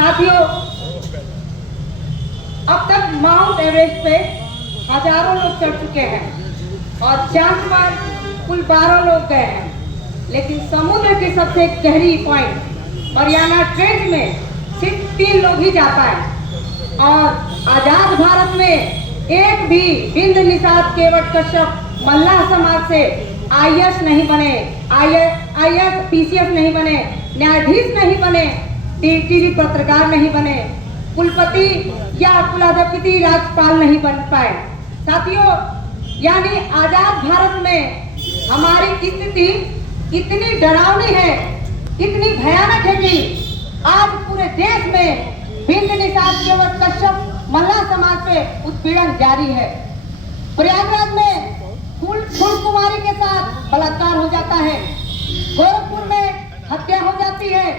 साथियों, अब तक माउंट एवरेस्ट पे हजारों लोग चढ़ चुके हैं और चांद पर कुल 12 लोग गए हैं, लेकिन समुद्र की सबसे गहरी पॉइंट मरियाना ट्रेंच में सिर्फ 3 लोग ही जा पाए। और आजाद भारत में एक भी बिंद निषाद केवट कश्यप मल्लाह समाज से आईएएस नहीं बने, आईएएस पीसीएस नहीं बने, न्यायाधीश नहीं बने, टीवी पत्रकार नहीं बने, कुलपति या कुलाधिपति राज्यपाल नहीं बन पाए। साथियों, यानी आजाद भारत में हमारी स्थिति इतनी डरावनी है, इतनी भयानक है कि आज पूरे देश में बिंद निषाद केवट कश्यप मल्लाह समाज पे उत्पीड़न जारी है। प्रयागराज में फूल कुमारी के साथ बलात्कार हो जाता है, गोरखपुर में हत्या हो जाती है,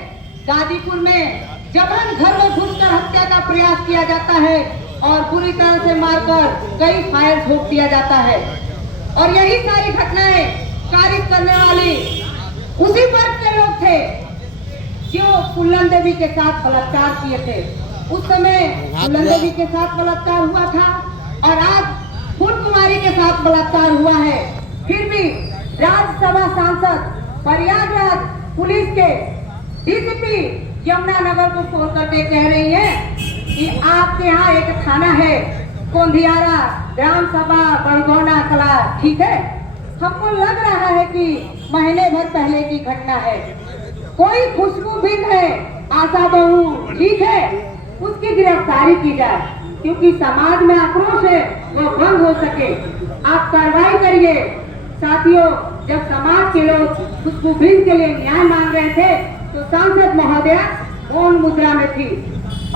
गाजीपुर में जबरन घर में घुसकर हत्या का प्रयास किया जाता है और बुरी तरह से मारकर कई फायर ठोक दिया जाता है। और यही सारी घटनाएं कारित करने वाली उसी वर्ग के लोग थे जो फूलन देवी के साथ बलात्कार किए थे। उस समय फूलन देवी के साथ बलात्कार हुआ था और आज फूल कुमारी के साथ बलात्कार हुआ है। फिर भी राज्यसभा सांसद प्रयागराज पुलिस के डीसीपी यमुना नगर को फोन करके कह रही है कि आपके यहाँ एक थाना है कोंधियारा ग्राम सभा बड़गोना कला, ठीक है? हमको लग रहा है कि महीने भर पहले की घटना है। कोई खुशबू बिंद है, आशा बहू, ठीक है, उसकी गिरफ्तारी की जाए, क्योंकि समाज में आक्रोश है वो भंग हो सके। आप कार्रवाई करिए। साथियों, जब समाज के लोग खुशबू बिंद के लिए न्याय मांग रहे थे तो सांसद महोदया मौन मुद्रा में थी,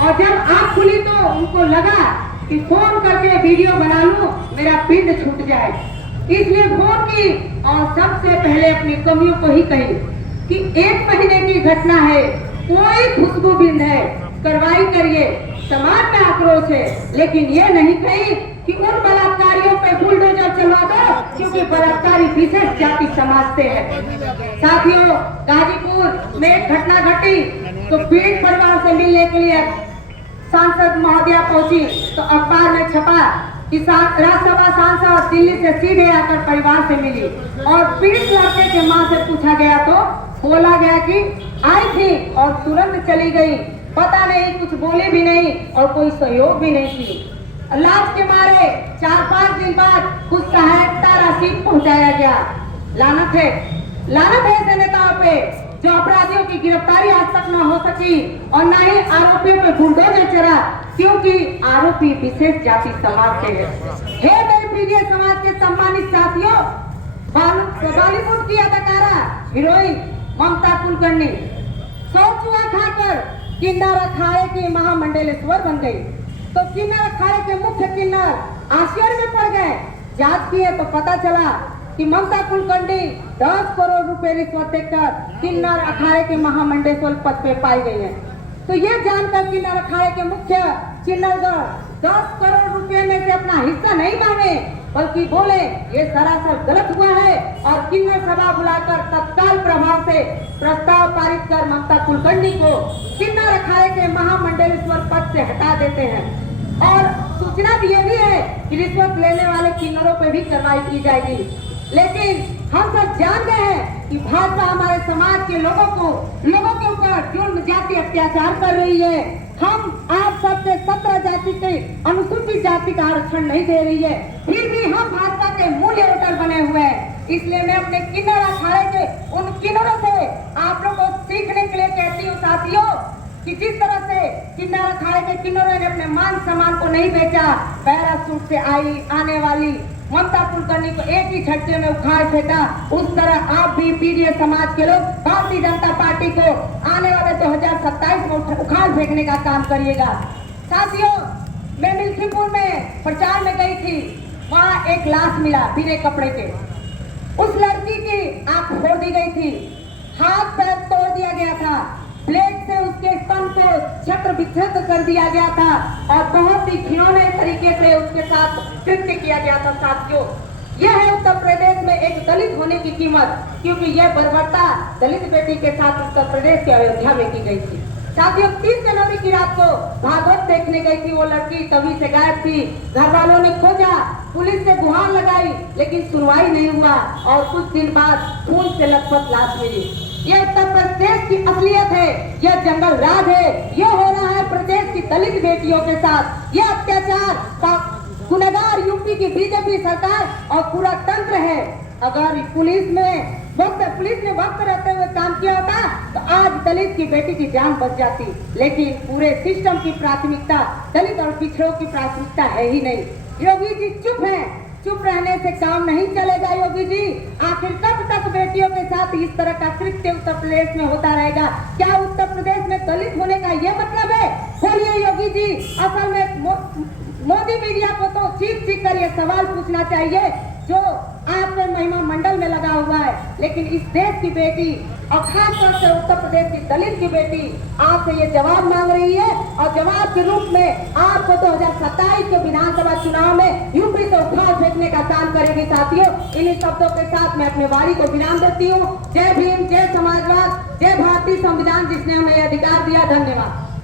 और जब आँख खुली तो उनको लगा कि फोन करके वीडियो बना लूं, मेरा पिंड छूट जाए, इसलिए फोन की और सबसे पहले अपनी कमियों को ही कही कि 1 महीने की घटना है, कोई खुशबू बिंद है, कार्रवाई करिए। समाज में आक्रोश है, लेकिन ये नहीं कही कि उन बलात्कारियों पे बुलडोजर चलवा दो क्योंकि बलात्कारी विशेष जाति समाज से है। साथियों, गाजीपुर में एक घटना घटी तो पीड़ित परिवार से मिलने के लिए सांसद महोदया पहुंची तो अखबार में छपा कि राज्यसभा सांसद दिल्ली से सीधे आकर परिवार से मिली और पीड़ित लड़के के मां से पूछा गया तो बोला गया कि आई थी और तुरंत चली गई, पता नहीं, कुछ बोली भी नहीं और कोई सहयोग भी नहीं की। लाश के मारे 4-5 दिन बाद कुछ सहायता राशि पहुंचाया गया। लानत है ऐसे नेताओं पे जो अपराधियों की गिरफ्तारी आज तक न हो सकी और न ही आरोपियों पे बुलडोजर चला, क्योंकि आरोपी विशेष जाति समाज के हैं। हे मेरे प्रिय समाज के सम्मानित साथियों, बॉलीवुड की अदाकारा हीरोइन ममता कुलकर्णी सोचुआ खाकर किन्नर अखाड़े की महामंडलेश्वर बन गई, तो किन्नर अखाड़े के मुख्य किन्नर आश्चर्य में पड़ गए। जांच किए तो पता चला कि ममता कुलकर्णी 10 करोड़ रुपए रिश्वत देकर किन्नर अखाड़े के महामंडलेश्वर पद पे पाई गई है। तो ये जानकर किन्नर अखाड़े के मुख्य किन्नरगढ़ 10 करोड़ रुपए में से अपना हिस्सा नहीं मांगे, बल्कि बोले ये सरासर गलत हुआ है और किन्नर सभा बुलाकर तत्काल प्रभाव से प्रस्ताव पारित कर ममता कुलकर्णी को किन्नर अखाड़े के महामंडलेश्वर पद से हटा देते हैं। और सूचना ये भी है कि रिश्वत लेने वाले किन्नरों पर भी कार्रवाई की जाएगी। लेकिन हम सब जान गए हैं कि भाजपा हमारे समाज के लोगों के ऊपर जुल्म जाति अत्याचार कर रही है। हम आप सबके 17 जाति के अनुसूचित जाति का आरक्षण नहीं दे रही है, फिर भी हम भाजपा के मूल्य वोटर बने हुए हैं। इसलिए मैं अपने किन्नर अखाड़े के उन किन्नरों से आप लोगों को सीखने के लिए कहती हूँ साथियों, कि जिस तरह से किन्नर अखाड़े के किन्नरों ने अपने मान सम्मान को नहीं बेचा, पैराशूट से आने वाली ममता कुलकर्णी को एक ही झटके में उखाड़ फेंका, उस तरह आप भी पीड़ित समाज के लोग भारतीय जनता पार्टी को आने वाले 2027 में उखाड़ फेंकने का काम करिएगा। साथियों, मैं मिल्कीपुर में प्रचार में गई थी, वहाँ एक लाश मिला बिना कपड़े के। उस लड़की की आंख फोड़ दी गई थी, हाथ पैर तोड़ दिया गया था, ब्लेड से उसके स्तन को छत्र विच्छेद कर दिया गया था और बहुत ही घिनौने तरीके से उसके साथ कृत्य किया गया था। साथियों, यह है उत्तर प्रदेश में एक दलित होने की कीमत, क्योंकि यह बर्बरता दलित बेटी के साथ उत्तर प्रदेश के अयोध्या में की गई थी। साथियों 30 जनवरी की रात को भागवत देखने गई थी वो लड़की, तभी से गायब थी। घर वालों ने खोजा, पुलिस से गुहार लगाई, लेकिन सुनवाई नहीं हुआ और कुछ दिन बाद खून से लथपथ लाश मिली। ये उत्तर प्रदेश की असलियत है, यह जंगल राज है। ये हो रहा है प्रदेश की दलित बेटियों के साथ। ये अत्याचार का गुनहगार यूपी की बीजेपी सरकार और पूरा तंत्र है। अगर पुलिस ने वक्त रहते हुए काम किया होता तो आज दलित की बेटी की जान बच जाती, लेकिन पूरे सिस्टम की प्राथमिकता दलित और पिछड़ों की प्राथमिकता है ही नहीं। योगी जी चुप हैं, चुप रहने से काम नहीं चलेगा। योगी जी आखिर कब तक बेटियों के साथ इस तरह का कृत्य उत्तर प्रदेश में होता रहेगा? क्या उत्तर प्रदेश में दलित होने का ये मतलब है? बोलिए योगी जी, असल में मोदी मीडिया को तो चीख कर ये सवाल पूछना चाहिए जो आपके महिमा मंडल में लगा हुआ है, लेकिन इस देश की बेटी और खासतौर से उत्तर प्रदेश की दलित की बेटी आपसे ये जवाब मांग रही है और जवाब के रूप में आपको 2027 के विधानसभा चुनाव में यूपी से उठाव फेंकने का काम करेगी। साथियों, इन्हीं शब्दों के साथ मैं अपने वाणी को विराम देती हूँ। जय भीम, जय समाजवाद, जय भारतीय संविधान जिसने हमें अधिकार दिया। धन्यवाद।